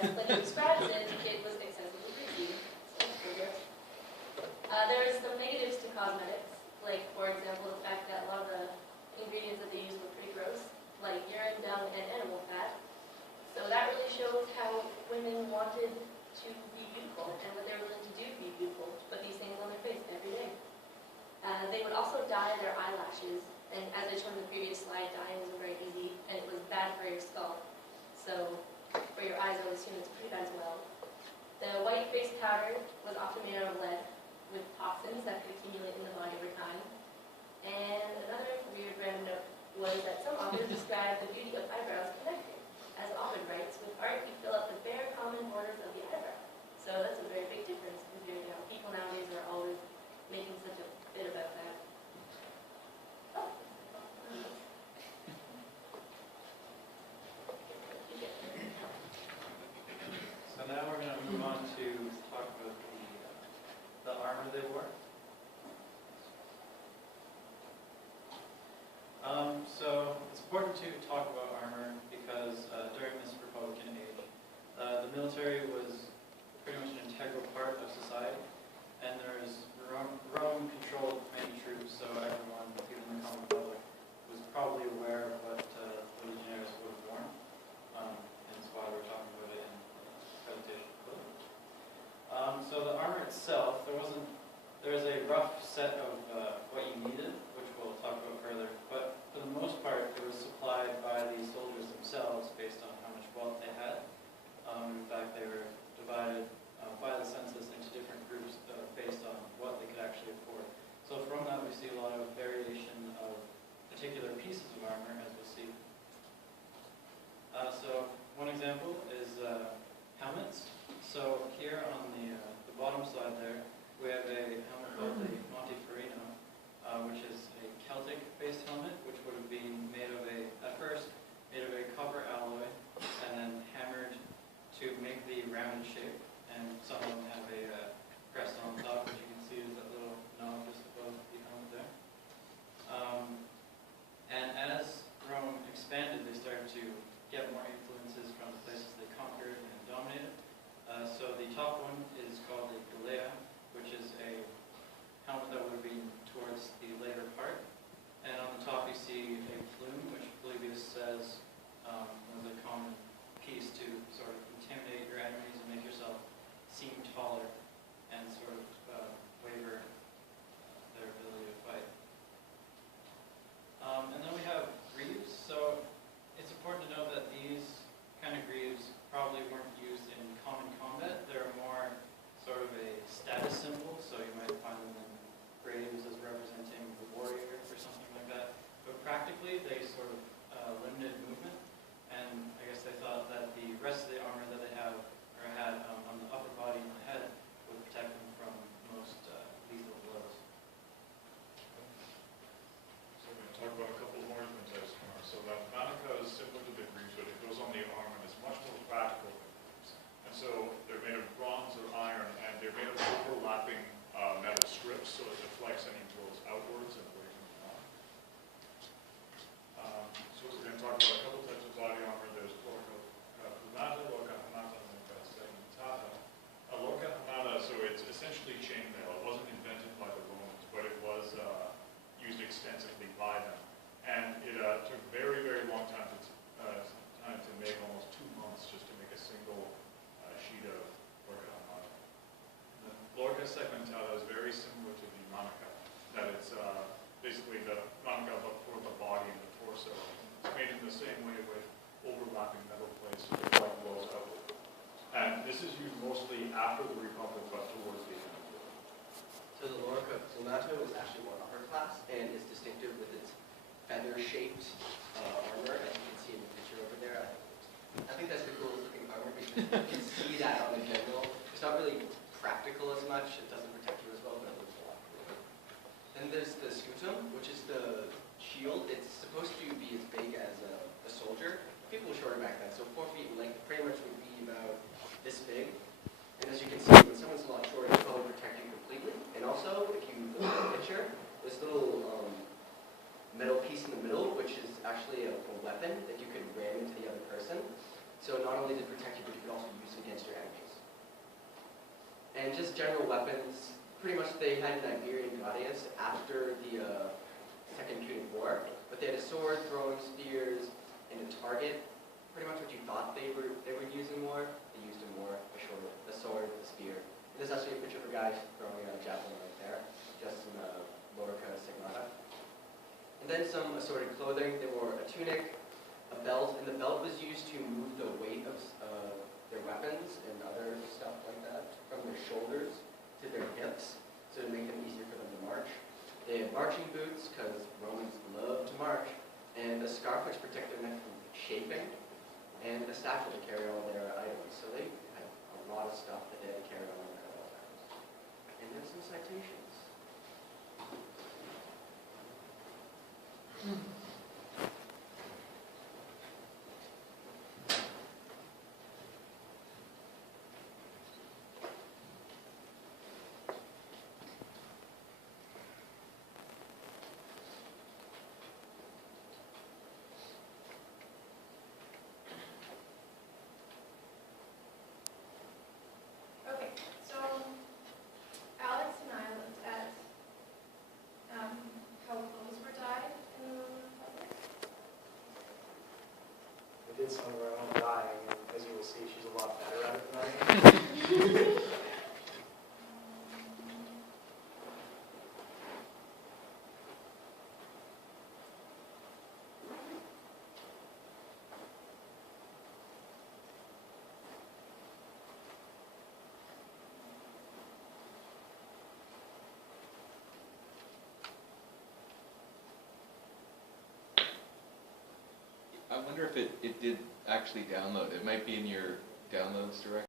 as like it describes it, it was excessively greasy. So it's pretty gross. There is some negatives to cosmetics, like for example the fact that a lot of the ingredients that they used were pretty gross, like urine, dung, and animal fat. So that really shows how women wanted to be beautiful and what they were willing to do to be beautiful, to put these things on their face every day. They would also dye their eyelashes, and as I showed in the previous slide, dyeing wasn't very easy, and it was bad for your skull. So for your eyes, I would assume it's pretty bad as well. The white face powder was often made out of lead, with toxins that could accumulate in the body over time. And another weird random note was that some authors describe the beauty of eyebrows connected. As Ovid writes, with art you fill up the bare common borders of the eyebrow. So that's a very big difference compared to how people nowadays are always making such a bit about that. Oh. So now we're going to move on to talk about the armor they wore. So it's important to talk about armor because during this Republican age, the military was pretty much an integral part of society, and Rome controlled many troops, so everyone, even the common public, was probably aware of what the legionaries would have worn, and that's why we're talking about it in presentation clothing. So the armor itself, there was a rough set of what you needed, which we'll talk about further, but for the most part, it was supplied by the soldiers themselves based on how much wealth they had. In fact, they were divided by the census into different groups based on what they could actually afford. So from that, we see a lot of variation of particular pieces of armor, as we'll see. So one example is helmets. So here on the bottom slide there, we have a helmet called the Monteferino, which is a Celtic-based helmet, which would have been made of at first, made of a copper alloy, and then hammered to make the rounded shape. And some of them have a crest on top, which you can see is that little knob just above the helmet there. And as Rome expanded, they started to get more influences from the places they conquered and dominated. So the top one is called the Galea, which is a helmet that would have been towards the later part. And on the top you see a plume, which Polybius says was a common piece to sort of intimidate your enemies and make yourself seem taller and sort of waver their ability to fight. And then we have greaves. So it's important to know that these kind of greaves probably weren't used in common combat. They're more sort of a status symbol, so you might find them in graves as representing the warrior or something like that. But practically, they sort of limited movement, and I guess they thought that the rest of the armor that they had on the upper body and the head would protect them from most lethal blows. So we're going to talk about a couple more different types of armor. So the manica is similar to the greaves, but it goes on the arm and it's much more practical than greaves. And so they're made of bronze or iron, and they're made of overlapping metal strips, so it deflects any blows outwards and away from the arm. So we're going to talk about a couple types of body armor. There's lorca plumata, lorca hamata, and lorca segmentata. Lorca hamata, so it's essentially chainmail. It wasn't invented by the Romans, but it was used extensively by them. And it took a very, very long time to make, almost 2 months, just to make a single sheet of lorca hamata. The lorca segmentata is very similar to the manica, that it's basically the manica but for the body and the torso. It's made in the same way with overlapping metal plates so the blood flows outward. And this is used mostly after the Republic, but towards the end. So the lorca plumata is actually more upper class and is distinctive with its feather-shaped armor, as you can see in the picture over there. I think that's the coolest looking armor because you can see that on the general. It's not really practical as much. It doesn't protect you as well, but it looks a lot cooler. Then there's the scutum, which is the shield. It's supposed to be as big as a soldier. People were shorter back then, so 4 feet in length pretty much would be about this big. And as you can see, when someone's a lot shorter, it's probably protect you completely. And also, if you look at the picture, this little metal piece in the middle, which is actually a weapon that you could ram into the other person. So not only did it protect you, but you could also use it And just general weapons, pretty much they had an Iberian gladius after the Second Punic War, but they had a sword, throwing spears, and a target. Pretty much what you thought they were using more, they used it more, a sword, a spear. And there's actually a picture of a guy throwing a javelin right there, just in Lorica Signata. And then some assorted clothing. There were a tunic, a belt, and the belt was used to move the weight of their weapons and other stuff like that from their shoulders to their hips, so to make them easier for them to march. They had marching boots, because Romans love to march, and a scarf which protected their neck from shaping, and a satchel to carry all their items. So they had a lot of stuff that they had to carry on them at all times. And there's some citations. Okay, so Alex and I looked at how clothes were dyed in the Roman Republic. I did some of our own dyeing, and as you will see, she's a lot better at it than I am. I wonder if it did actually download. It might be in your downloads directory.